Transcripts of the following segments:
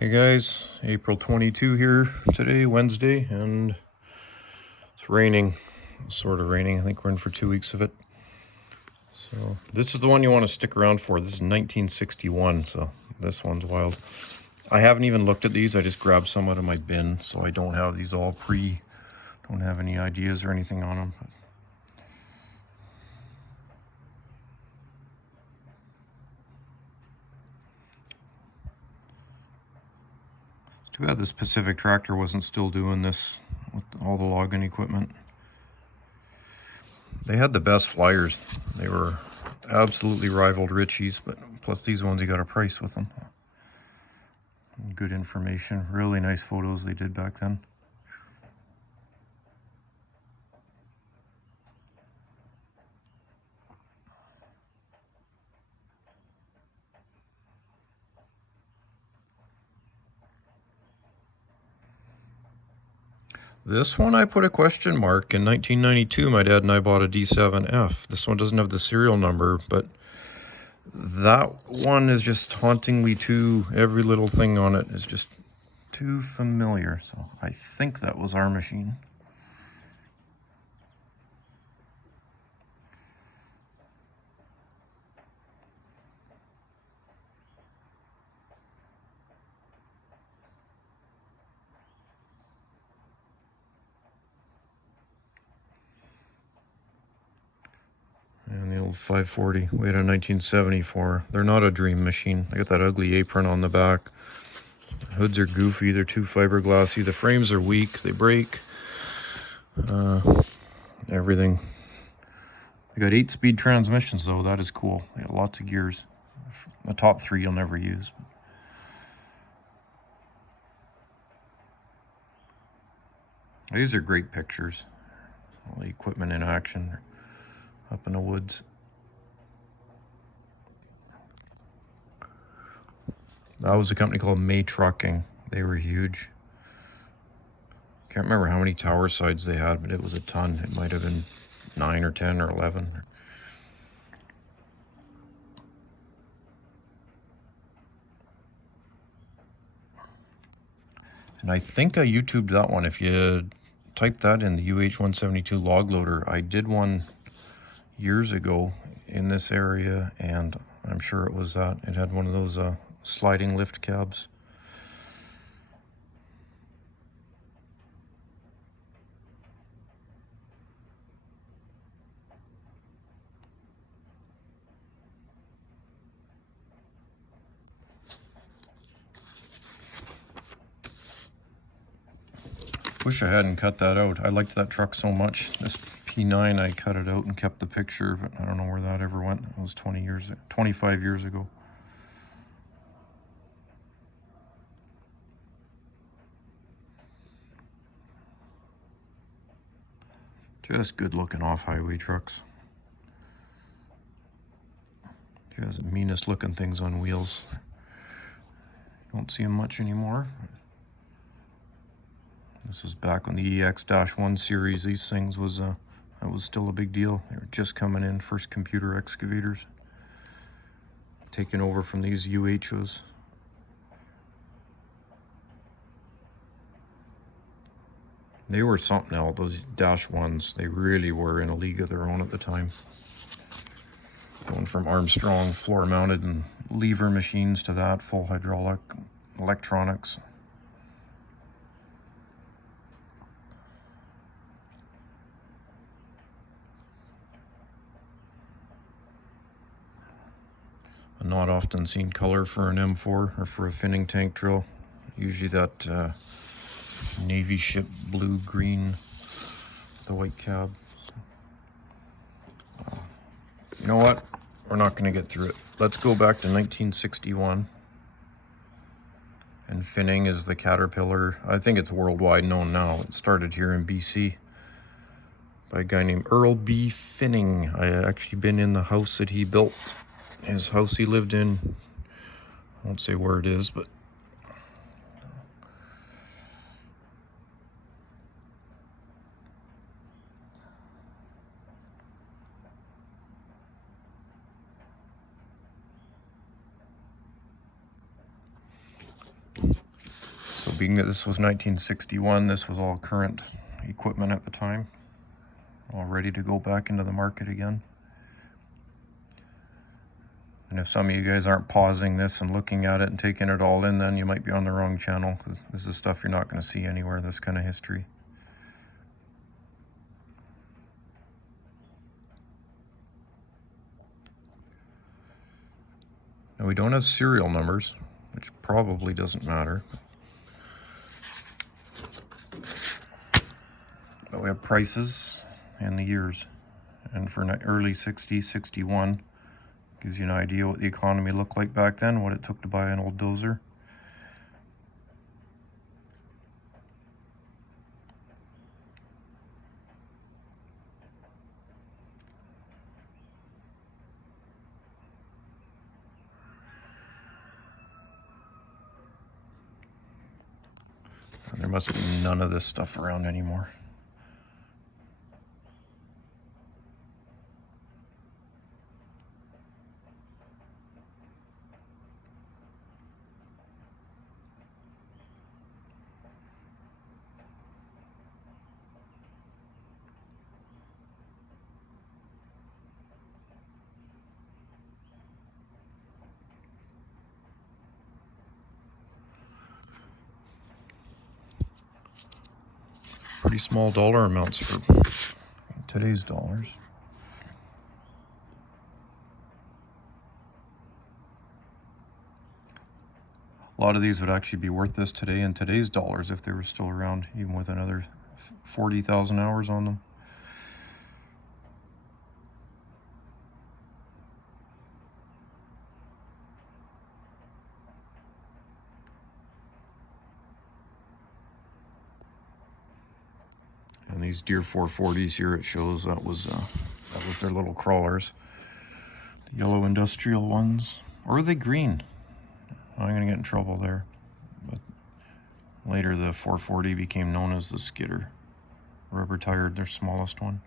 Hey guys, April 22 here today, Wednesday, and it's raining. It's sort of raining. I think we're in for 2 weeks of it. So this is the one you want to stick around for. This is 1961, so this one's wild. I haven't even looked at these. I just grabbed some out of my bin, so I don't have these all don't have any ideas or anything on them. It's too bad this Pacific tractor wasn't still doing this with all the logging equipment. They had the best flyers. They were absolutely rivaled Ritchie's, but plus these ones you got a price with them. Good information, really nice photos they did back then. This one I put a question mark. In 1992, my dad and I bought a D7F. This one doesn't have the serial number, but that one is just hauntingly too, every little thing on it is just too familiar. So I think that was our machine. And the old 540, we had a 1974. They're not a dream machine. They got that ugly apron on the back. The hoods are goofy, they're too fiberglassy. The frames are weak, they break. Everything. They got 8-speed transmissions though, that is cool. They got lots of gears. The top 3 you'll never use. These are great pictures. All the equipment in action up in the woods. That was a company called May Trucking. They were huge. Can't remember how many tower sides they had, but it was a ton. It might have been 9 or 10 or 11. And I think I YouTubed that one. If you type that in the UH-172 log loader, I did one years ago in this area, and I'm sure it was that. It had one of those sliding lift cabs. Wish I hadn't cut that out. I liked that truck so much. This P9, I cut it out and kept the picture, but I don't know where that ever went. It was 25 years ago. Just good looking off-highway trucks. Just the meanest looking things on wheels. Don't see them much anymore. This was back on the EX-1 series. These things was that was still a big deal. They were just coming in, first computer excavators, taking over from these UHOs. They were something else, those -1s. They really were in a league of their own at the time. Going from Armstrong floor-mounted and lever machines to that, full hydraulic, electronics. A not often seen color for an M4 or for a finning tank drill. Usually that Navy ship blue-green, the white cab. You know what? We're not going to get through it. Let's go back to 1961. And finning is the Caterpillar. I think it's worldwide known now. It started here in BC by a guy named Earl B. Finning. I actually been in the house that he built. His house he lived in. I won't say where it is, but being that this was 1961, this was all current equipment at the time, all ready to go back into the market again. And if some of you guys aren't pausing this and looking at it and taking it all in, then you might be on the wrong channel, because this is stuff you're not going to see anywhere, this kind of history. Now we don't have serial numbers, which probably doesn't matter. But we have prices and the years. And for early 60, 61, gives you an idea what the economy looked like back then, what it took to buy an old dozer. And there must be none of this stuff around anymore. Pretty small dollar amounts for today's dollars. A lot of these would actually be worth this today in today's dollars if they were still around, even with another 40,000 hours on them. And these Deere 440s here, it shows that was their little crawlers. The yellow industrial ones. Or are they green? I'm going to get in trouble there. But later the 440 became known as the skidder. Rubber tired, their smallest one.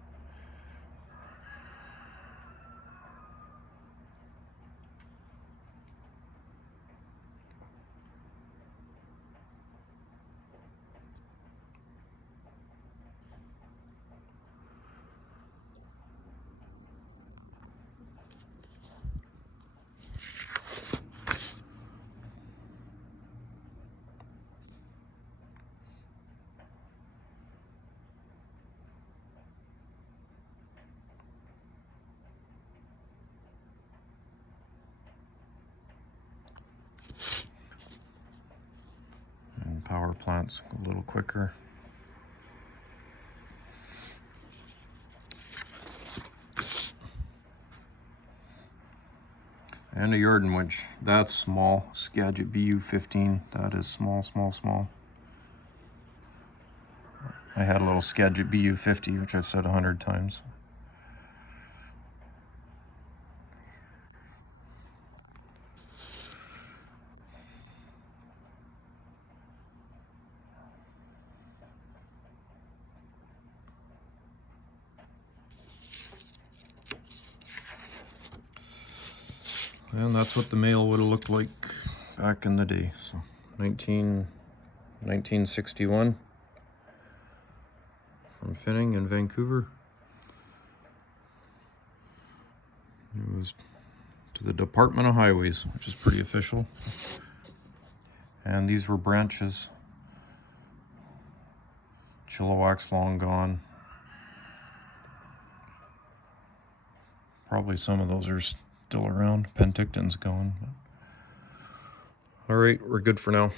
Power plants a little quicker. And a Jordan winch. That's small. Skadil BU15. That is small, small, small. I had a little Skadil BU50, which I've said 100 times. And that's what the mail would have looked like back in the day. So 1961 from Finning in Vancouver. It was to the Department of Highways, which is pretty official. And these were branches. Chilliwack's long gone. Probably some of those are still around. Penticton's gone. All right, we're good for now.